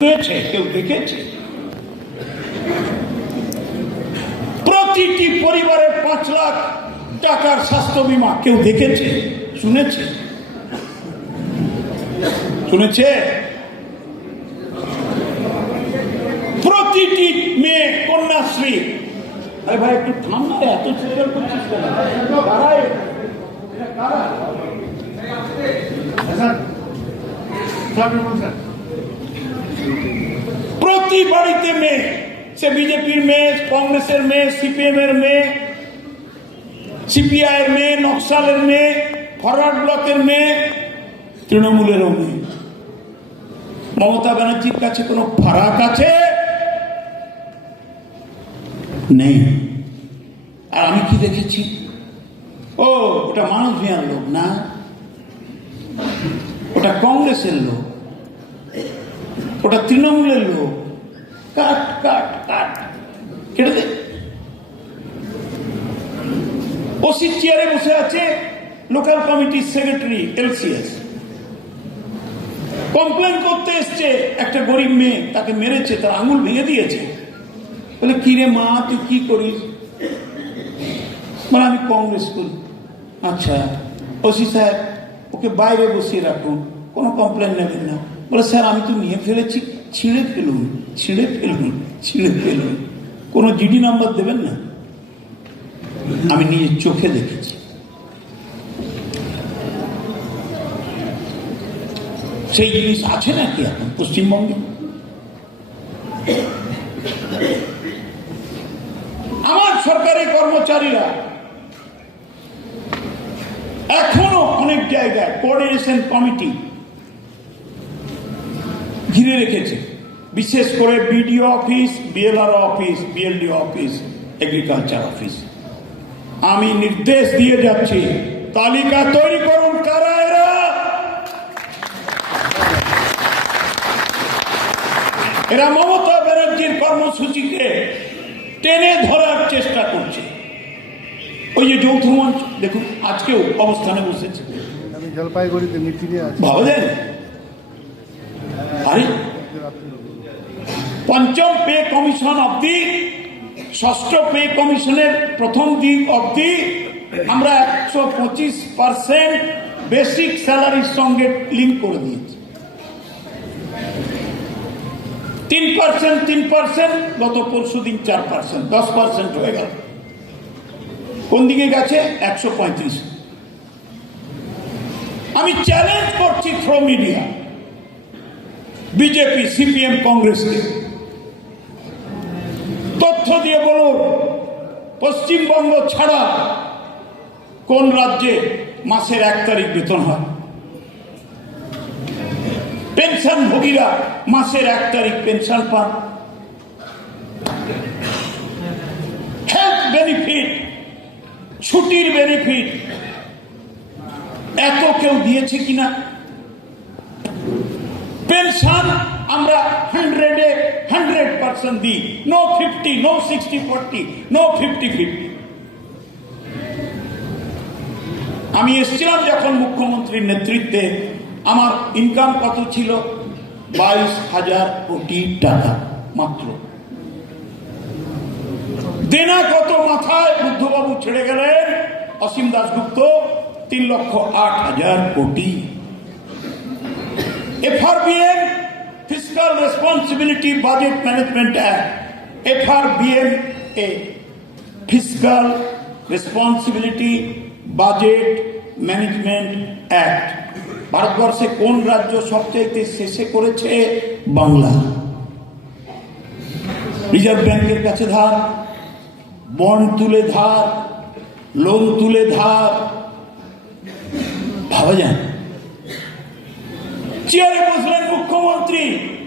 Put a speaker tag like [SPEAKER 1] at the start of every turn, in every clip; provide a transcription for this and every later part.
[SPEAKER 1] কেউ দেখেছে প্রতিটি পরিবারের পাঁচ লাখ টাকার স্বাস্থ্য বীমা কেউ দেখেছে শুনেছে শুনেছে প্রতিটি মেয়ে কন্যাশ্রী আরে ভাই একটু থাম এত চিৎকার করছিস? প্রতি বাড়িতে মেয়ে, সে বিজেপির মেয়ে, কংগ্রেসের মেয়ে সিপিএম এর মেয়ে সিপিআই এর মেয়ে, নকশালের মেয়ে, ফরওয়ার্ড ব্লকের মেয়ে তৃণমূলেরও মেয়ে মমতা ব্যানার্জির কাছে কোনো ফারাক আছে? নেই। আর আমি কি দেখেছি? ও, ওটা মানুষ মিয়ার লোক না? ওটা কংগ্রেসের লোক। ওটা তৃণমূলের লোক। কাট কাট কাট। কেটে দে। ওসির চেয়ারে বসে আছে লোকাল কমিটির সেক্রেটারি এলসিএস কমপ্লেন করতে এসছে একটা গরিব মেয়ে, তাকে মেরেছে, তার আঙুল ভেঙে দিয়েছে। বলে, কি রে মা, তুই কি করিস? বলে, আমি কংগ্রেস করি। আচ্ছা ওসি সাহেব, ওকে বাইরে বসিয়ে রাখুন। কোনো কমপ্লেন নেবেন না। বলে, স্যার, আমি তো নিয়ে ফেলেছি, ছিঁড়ে ফেলুন ছিঁড়ে ফেলুন ছিঁড়ে ফেলুন। কোনো জিডি নাম্বার দেবেন না? আমি নিজের চোখে দেখেছি। সেই জিনিস আছে নাকি এখন পশ্চিমবঙ্গে? আমার সরকারি কর্মচারীরা এখনও অনেক জায়গায় কোঅর্ডিনেশন কমিটি ঘিরে রেখেছে। বিশেষ করে BDO office BLR office BLD office agriculture office আমি নির্দেশ দিয়ে যাচ্ছি তালিকা তৈরি করুন কারা এরা? এরা মমতা ব্যানার্জির কর্মসূচিকে টেনে ধরার চেষ্টা করছে। ওই যে যৌথ মঞ্চ দেখুন আজকেও অবস্থানে বসেছে।
[SPEAKER 2] আমি জলপাইগুড়িতে মিটিংয়ে আছি।
[SPEAKER 1] ভাবা যায় পঞ্চম পে কমিশন অব্দি ষষ্ঠ পে কমিশনের প্রথম দিন অব্দি আমরা একশো পঁচিশ পার্সেন্ট বেসিক স্যালারির সঙ্গে লিঙ্ক করে দিয়েছি। তিন পার্সেন্ট তিন পার্সেন্ট, গত পরশু দিন চার পার্সেন্ট, দশ পার্সেন্ট হয়ে গেল। কোন দিকে গেছে? একশো পঁয়ত্রিশ। আমি চ্যালেঞ্জ করছি থ্রো মিডিয়া বিজেপি, সিপিএম, কংগ্রেসকে। তথ্য দিয়ে বলুন, পশ্চিমবঙ্গ ছাড়া কোন রাজ্যে মাসের এক তারিখ বেতন হয়? পেনশন ভোগীরা মাসের এক তারিখ পেনশন পান। হেলথ বেনিফিট ছুটির বেনিফিট এত কেউ দিয়েছে কিনা? পেনশন আমরা হান্ড্রেডে হান্ড্রেড পার্সেন্ট দিই। No fifty no sixty forty no fifty fifty আমি এসেছিলাম যখন মুখ্যমন্ত্রীর নেতৃত্বে। আমার ইনকাম কত ছিল? বাইশ হাজার কোটি টাকা মাত্র। দেনা কত মাথায়? বুদ্ধবাবু ছেড়ে গেলেন। অসীম দাসগুপ্ত তিন লক্ষ আট হাজার crore FRBM physical responsibility budget management act. FRBM এ physical responsibility budget management act. ভারতবর্ষে কোন রাজ্য সবচাইতে শেষে করেছে? বাংলা। রিজার্ভ ব্যাংকের কাছে ধার, বন্ড তুলে ধার, লোন তুলে ধার। ভাবা যায় চেয়ারে বসলেন মুখ্যমন্ত্রী।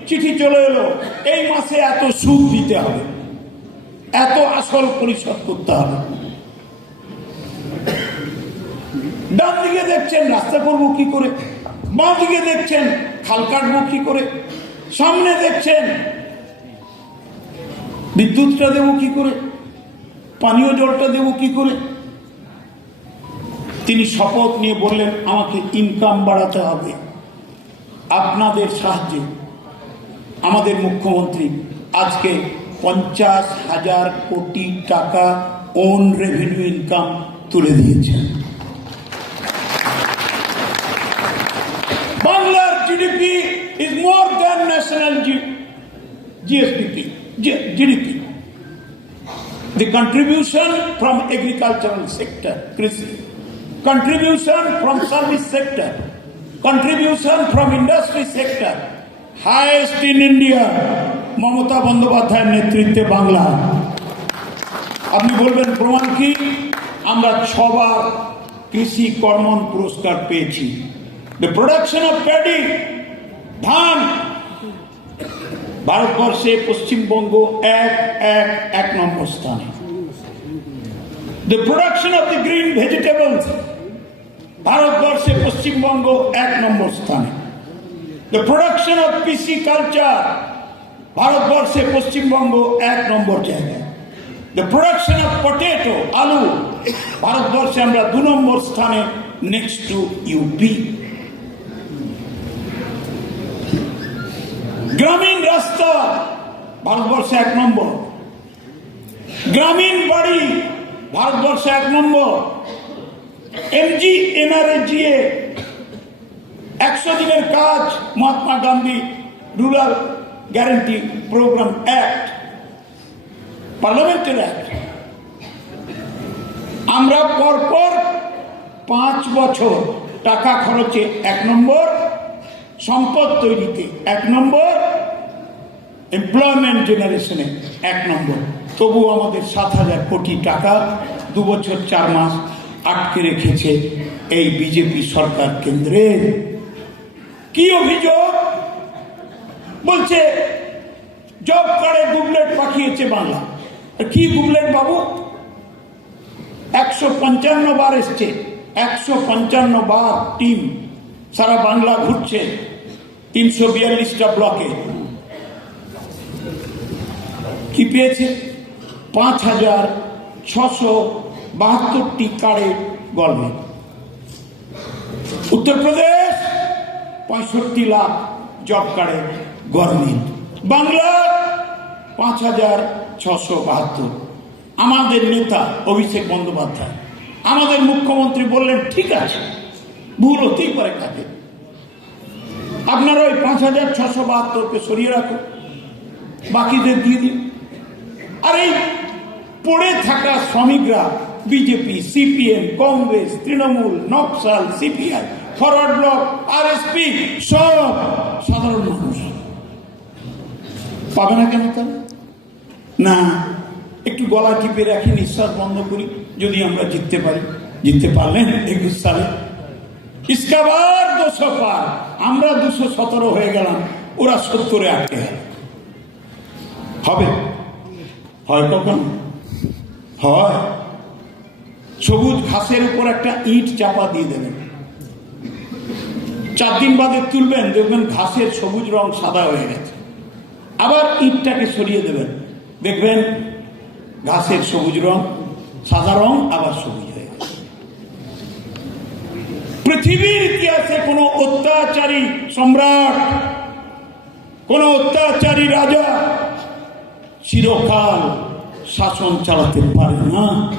[SPEAKER 1] চিঠি চলে এলো, এই মাসে এত সুদ দিতে হবে। এত আসল পরিশোধ করতে হবে। ডান দিকে দেখছেন রাস্তা করব কি করে, বাঁ দিকে দেখছেন খাল কাটবো কি করে, সামনে দেখছেন বিদ্যুৎটা দেবো কি করে, পানীয় জলটা দেবো কি করে। তিনি শপথ নিয়ে বললেন, আমাকে ইনকাম বাড়াতে হবে। আপনাদের সাহায্যে আমাদের মুখ্যমন্ত্রী আজকে পঞ্চাশ হাজার কোটি টাকা ওন রেভিনিউ ইনকাম তুলে দিয়েছেন। বাংলার GDP is more than national GSDP GDP the contribution from agricultural sector, Krishi, contribution from service sector, contribution from industry sector, highest in India, Mamata বন্দ্যোপাধ্যায়ের নেতৃত্বে বাংলা। আপনি বলবেন প্রমাণ কি? আমরা ছবার কৃষি কর্মণ পুরস্কার পেয়েছি। দ্য প্রোডাকশন অফ প্যাডি ধান। ভারতবর্ষে পশ্চিমবঙ্গ এক এক এক নম্বর স্থানে। The production of the green vegetables ভারতবর্ষে পশ্চিমবঙ্গ এক নম্বর স্থানে। The production of pisciculture ভারতবর্ষে পশ্চিমবঙ্গ এক নম্বর জায়গায়। দ্য প্রোডাকশন অফ পটেটো আলু, ভারতবর্ষে আমরা দু নম্বর স্থানে নেক্সট টু ইউপি গ্রামীণ রাস্তা ভারতবর্ষে এক নম্বর। গ্রামীণ বাড়ি ভারতবর্ষে এক নম্বর। এমজি এনআরএজিএ একশো দিনের কাজ Mahatma Gandhi rural guarantee programme act, পার্লামেন্টের অ্যাক্ট। আমরা পরপর পাঁচ বছর টাকা খরচে এক নম্বর, সম্পদ তৈরিতে এক নম্বর এমপ্লয়মেন্ট জেনারেশনে এক নম্বর। তবু আমাদের সাত হাজার কোটি টাকা দু বছর, চার মাস আটকে রেখেছে এই বিজেপি সরকার কেন্দ্রে। কি অভিযোগ? বলছে, জব কার্ডে গুবলেট পাঠিয়েছে বাংলা। কি গুবলেট বাবু? একশো পঞ্চান্ন বার এসছে, একশো পঞ্চান্ন বার টিম সারা বাংলা ঘুরছে তিনশো বিয়াল্লিশটা ব্লকে। কি পেয়েছে? পাঁচ হাজার ছশো বাহাত্তরটি কার্ডে গভর্নমেন্ট উত্তরপ্রদেশ, পঁয়ষট্টি লাখ জব কার্ডে গভর্নমেন্ট বাংলা, পাঁচ হাজার ছশো বাহাত্তর। আমাদের নেতা অভিষেক বন্দ্যোপাধ্যায়। আমাদের মুখ্যমন্ত্রী বললেন, ঠিক আছে, ভুল হতেই পারে কাজে আপনারা ওই পাঁচ হাজার ছশো বাহাত্তরকে সরিয়ে রাখুন। বাকিদের দিয়ে দিন। আর এই পড়ে থাকা শ্রমিকরা BJP CPM Congress Trinamool, Naxal CPI forward bloc আর আরএসপি সব সাধারণ মানুষ। পাবে না কেন তাহলে না, একটু গলা টিপে রাখি, নিঃশ্বাস বন্ধ করি, যদি আমরা জিততে পারি। জিততে পারলেন একুশ সালে। ইস্কাবার দুশো পার আমরা দুশো সতেরো হয়ে গেলাম, ওরা সত্তরে আটকে হবে? হয় কখন? হয়। সবুজ ঘাসের উপর একটা ইট চাপা দিয়ে দেবেন। চার দিন বাদে তুলবেন, দেখবেন ঘাসের সবুজ রং সাদা হয়ে গেছে। আবার ইটটাকে সরিয়ে দেবেন। দেখবেন ঘাসের সবুজ রং, সাদা রং, আবার সবুজ হয়ে গেছে। পৃথিবীর ইতিহাসে কোনো অত্যাচারী সম্রাট, কোন অত্যাচারী রাজা, চিরকাল শাসন চালাতে পারে না।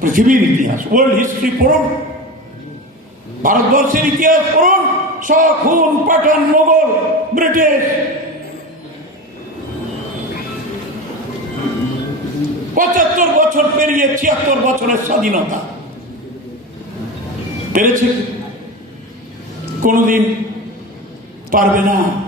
[SPEAKER 1] পৃথিবীর ইতিহাস ওয়ার্ল্ড হিস্ট্রি পড়ুন। ভারতবর্ষের ইতিহাস পড়ুন। খুন পাঠান, মোগল, ব্রিটিশ। পঁচাত্তর বছর পেরিয়ে ছিয়াত্তর বছরের স্বাধীনতা। পেরেছে? কোনোদিন পারবে না।